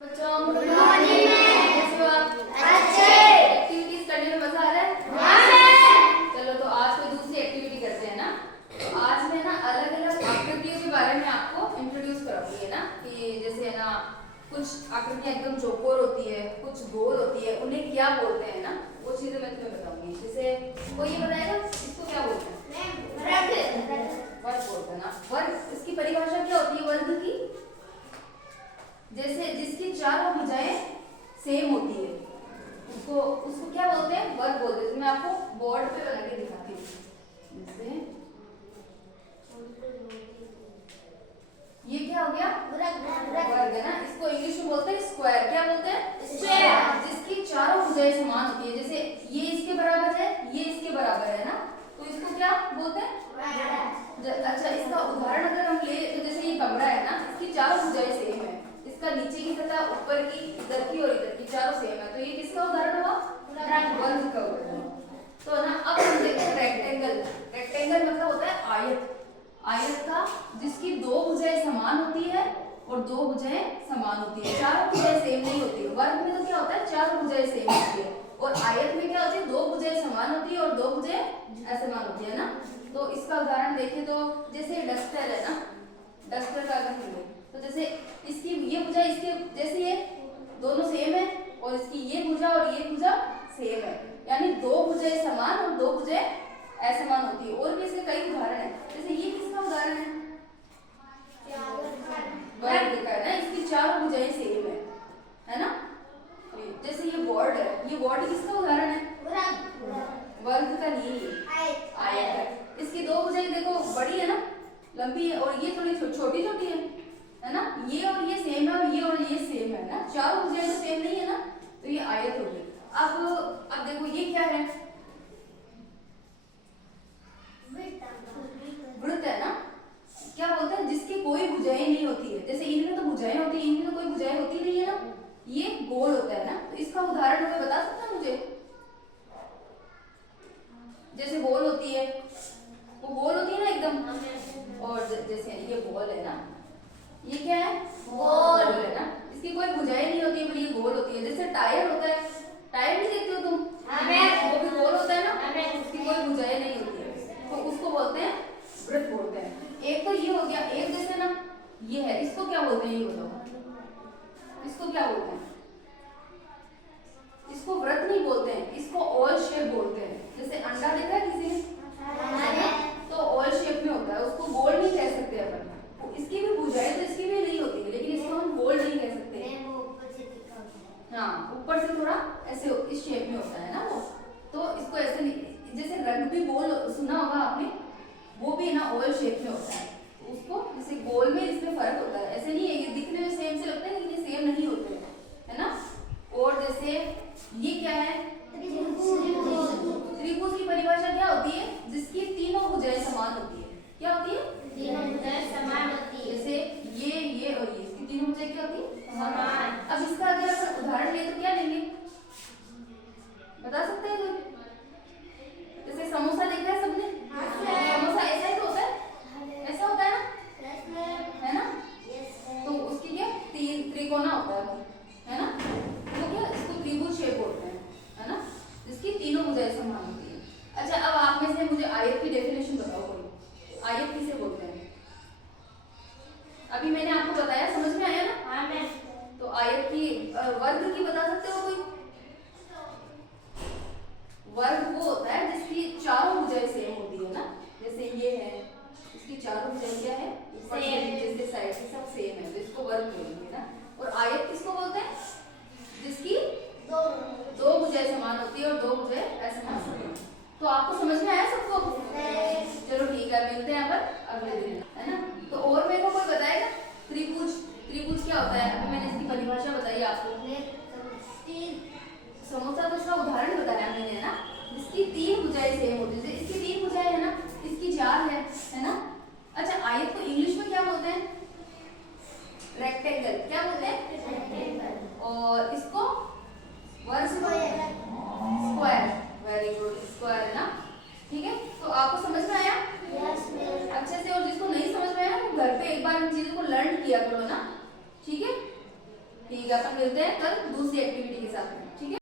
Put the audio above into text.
बच्चों good morning ma'am. कैसे हो आप? अच्छे। एक्टिविटीज करने में मजा आ रहा है? हाँ मैम। चलो तो आज कोई दूसरी एक्टिविटी करते हैं ना। तो आज मैं ना अलग अलग आकृतियों के बारे में आपको इंट्रोड्यूस कराऊंगी है ना, कि जैसे है ना कुछ आकृतियां एकदम चौकोर होती है, कुछ गोल होती है, उन्हें क्या बोलते हैं ना, वो चीजें मैं तुम्हें बताऊंगी। जैसे कोई ये बताएगा इसको क्या बोलते हैं? वर्ग बोलते हैं ना। वर्ग, इसकी परिभाषा क्या होती है वर्ग की? जैसे जिसकी चारों भुजाएं सेम होती है उसको उसको क्या बोलते हैं? वर्ग बोलते हैं। तो मैं आपको बोर्ड पे बना के दिखाती हूँ। जैसे ये क्या हो गया? वर्ग है ना। इसको इंग्लिश में बोलते हैं स्क्वायर। क्या बोलते हैं? स्क्वायर। जिसकी चारों भुजाएं समान होती है। जैसे ये इसके बराबर है, ये इसके बराबर है ना, तो इसको क्या बोलते हैं? अच्छा, इसका उदाहरण अगर हम ले तो जैसे ये कमरा है ना, इसकी चारों भुजाएं सेम है, इसका नीचे की सतह, ऊपर की, इधर की और इधर की चारों सेम है, तो ये किसका उदाहरण हुआ? वर्ग का उदाहरण। तो ना अब हम देखते हैं रेक्टेंगल। रेक्टेंगल मतलब होता है आयत। आयत का जिसकी दो भुजाएं समान होती है और दो भुजाएं समान होती है, चारों भुजाएं सेम नहीं होती है। वर्ग में तो क्या होता है? चारों भुजाएं सेम होती है, और आयत में क्या होती है? दो भुजाएं समान होती है और दो भुजाएं असमान होती है ना। तो इसका उदाहरण देखें तो जैसे डस्टर है ना, डस्टर का अगर हम तो जैसे इसकी ये भुजा इसके जैसे ये दोनों सेम है, और इसकी ये भुजा और ये भुजा सेम है, यानी दो भुजाएं समान और दो भुजाएं असमान होती है। और भी इसके कई उदाहरण है। जैसे ये किसका उदाहरण है? वर्ग का है ना, इसकी चारों भुजाएं सेम है ना। जैसे ये बोर्ड है, ये बोर्ड किसका उदाहरण है? वर्ग का नहीं है, आयत है। इसकी दो भुजाएं देखो बड़ी है ना, लंबी है, और ये थोड़ी छोटी छोटी है ना। ये और ये सेम है और ये सेम है ना, चारों भुजाएं तो सेम नहीं है ना, तो ये आयत होगी। अब देखो ये क्या है? वृत्त है ना। क्या बोलते हैं? जिसकी कोई भुजाएं नहीं होती है। जैसे इनमें तो भुजाएं होती है, इनमें तो कोई भुजाएं होती नहीं है ना, ये गोल होता है ना। तो इसका उदाहरण कोई बता सकता है मुझे? जैसे गोल होती है, वो गोल होती है ना एकदम, और जैसे ये बॉल है ना, ये क्या है? गोल है ना। इसकी कोई भुजाएं नहीं होती है, पर ये गोल होती है। जैसे टायर होता है, टायर भी देखते हो तुम, वो भी गोल होता है ना, उसकी कोई भुजाएं नहीं होती है, तो उसको बोलते हैं वृत्त बोलते हैं। एक तो ये हो गया। एक जैसे ना ये है, इसको क्या बोलते हैं? ये बताओ, इसको क्या बोलते हैं? इसको वृत्त नहीं बोलते हैं, इसको ओवल शेप बोलते हैं। जैसे अंडा देखा है किसी ने? तो ओवल शेप में होता है, उसको गोल नहीं कह सकते अपन। इसकी भी भुजाएं तो इसकी भी नहीं होती है, लेकिन इसको हम गोल नहीं कह सकते। हाँ, ऊपर से थोड़ा ऐसे इस शेप में होता है ना वो, तो इसको ऐसे नहीं। जैसे रंग भी गोल सुना होगा आपने, वो भी ना ओवल शेप में होता है, तो उसको जैसे गोल में इसमें फर्क होता है। ऐसे नहीं है, ये दिखने में सेम से लगते हैं लेकिन ये सेम नहीं होते हैं, है ना। और जैसे ये क्या है? त्रिभुज की परिभाषा क्या होती है? जिसकी तीनों भुजाएं समान होती है। क्या होती है? तीनों भुजाएं समान होती है। जैसे ये और ये, इसकी तीनों भुजाएं क्या होती है? समान। अब इसका अगर अपन उदाहरण ले तो क्या लेंगे? बता सकते हैं कोई? जैसे समोसा देखा है सबने? समोसा ऐसा ही तो होता है, ऐसा होता है ना, है ना। तो उसकी क्या त्रिकोणा होता है ना, तो क्या इसको त्रिभुज शेप बोलते हैं, है ना, जिसकी तीनों भुजाएं समान होती है। अच्छा, अब आप में से मुझे आयत की डेफिनेशन बताओ कोई। आयत किसे बोलते हैं? अभी मैंने आपको बताया, समझ में आया ना? हाँ मैम। तो आयत की वर्ग की बता सकते हो कोई? वर्ग वो होता है जिसकी चारों भुजाएं सेम होती है ना। जैसे ये है, इसकी चारों भुजाएं क्या है? ऊपर से नीचे से साइड से सब सेम है, तो इसको वर्ग बोलेंगे ना। और आयत किसको बोलते हैं? जिसकी दो भुजाएं समान होती है और दो भुजाएं असमान होती है। तो आपको समझ में आया सबको? चलो ठीक है, मिलते हैं पर अगले दिन, है ना। तो और मेरे को कोई बताएगा त्रिभुज? त्रिभुज क्या होता है? अभी मैंने इसकी परिभाषा बताई आपको। समोसा तो इसका उदाहरण बताया मैंने, है ना, इसकी तीन भुजाएं सेम होती है। इसकी तीन भुजाएं है ना, इसकी चार है ना। अच्छा, आयत को इंग्लिश में क्या बोलते हैं? रेक्टेंगल। क्या बोलते हैं? रेक्टेंगल। और इसको वर्ग स्क्वायर। वेरी गुड, स्क्वायर है ना। ठीक है, तो आपको समझ में आया? अच्छे से। और जिसको नहीं समझ में आया ना, घर पे एक बार इन चीजों को लर्न किया करो ना। ठीक है, ठीक है, अपन मिलते हैं कल दूसरी एक्टिविटी के साथ में, ठीक है।